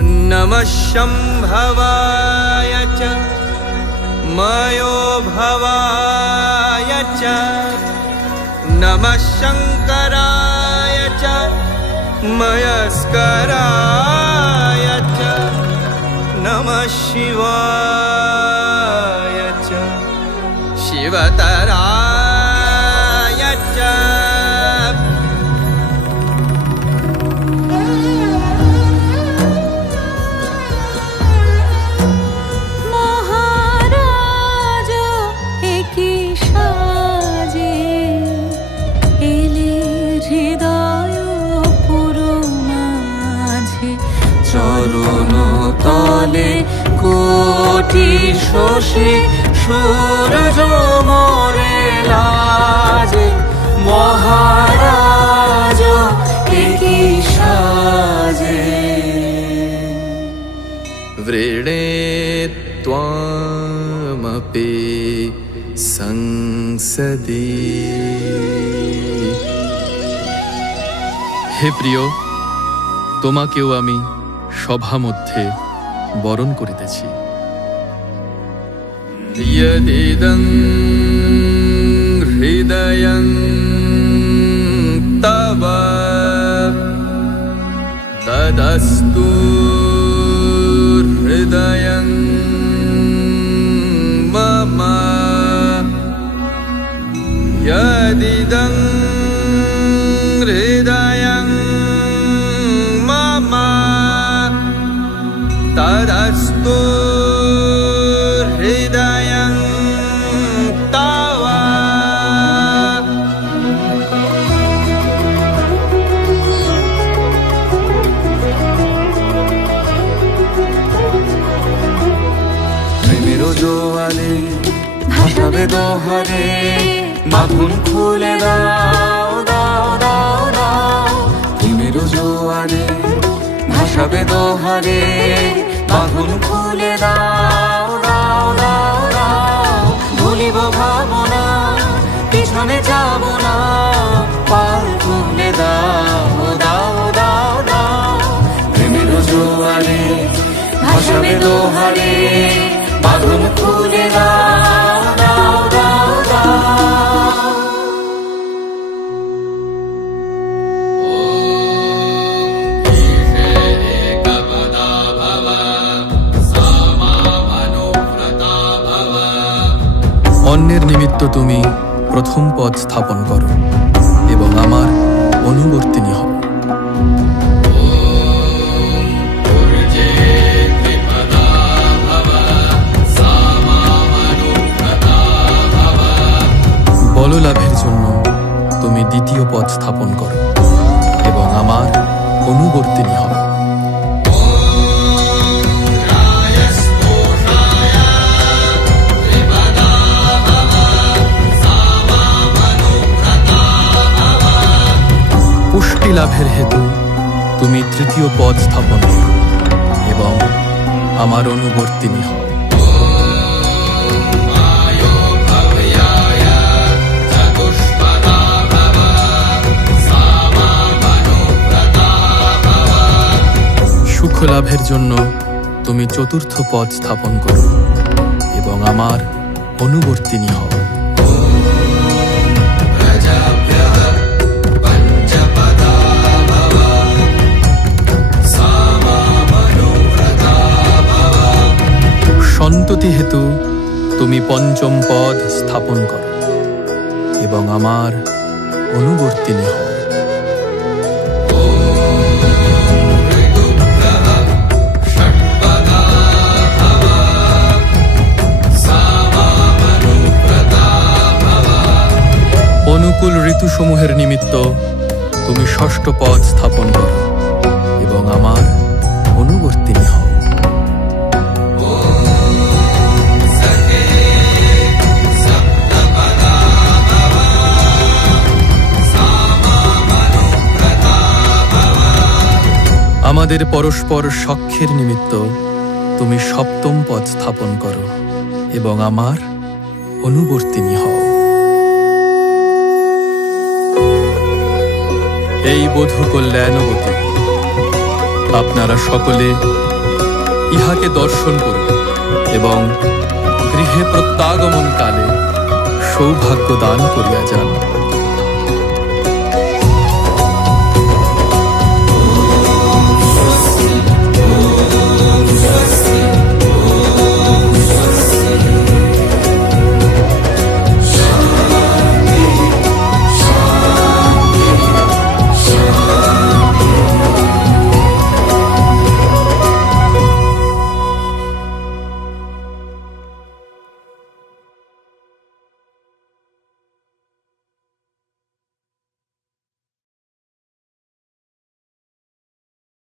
नमः शम्भवाय च मयो च नमः शङ्कराय च मयस्कराय च नमः शिवाय च शिवत চরণ তলে কোটি শশী সূর্য মরে লাজে মহারাজ একই সাজে वृणे त्वामपि সংসদি হে প্রিয় তোমাকেও আমি সভা মধ্যে বরণ করিতেছি। ইয়দিদং হৃদয়ং তব তদস্তু হৃদয়ং। জোয়ালে, ভাসাবে দোহারে বাঁধন খুলে দাও দাও দাও দাও। প্রেমের জোয়ালে, ভাসাবে দোহারে বাঁধন খুলে দাও দাও দাও দাও। ভুলিব ভাবনা, পিছনে যাব না। পাল তুলে দাও দাও দাও দাও। প্রেমের জোয়ারে ভাসাবে দোহারে অন্যের নিমিত্ত তুমি প্রথম পদ স্থাপন করো এবং আমার অনুবর্তিনী হও। বললাভের জন্য তুমি দ্বিতীয় পদ স্থাপন করো এবং আমার অনুবর্তিনী হও। লাভের হেতু তুমি তৃতীয় পদ স্থাপন এবং আমার অনুবর্তিনী হও সুখ লাভের জন্য তুমি চতুর্থ পদ স্থাপন করো এবং আমার অনুবর্তিনী হও তুমি পঞ্চম পদ স্থাপন করো এবং আমার অনুবর্তিনী হও। অনুকূল ঋতুসমূহের নিমিত্ত তুমি ষষ্ঠ পদ স্থাপন করো এবং আমার অনুবর্তিনী হও। আমাদের পরস্পর সখ্যের নিমিত্ত তুমি সপ্তম পদ স্থাপন করো এবং আমার অনুবর্তিনী হও। এই বধূ কল্যাণবতী, আপনারা সকলে ইহাকে দর্শন করুন এবং গৃহে গৃহে প্রত্যাগমন কালে সৌভাগ্য দান করিয়া যান।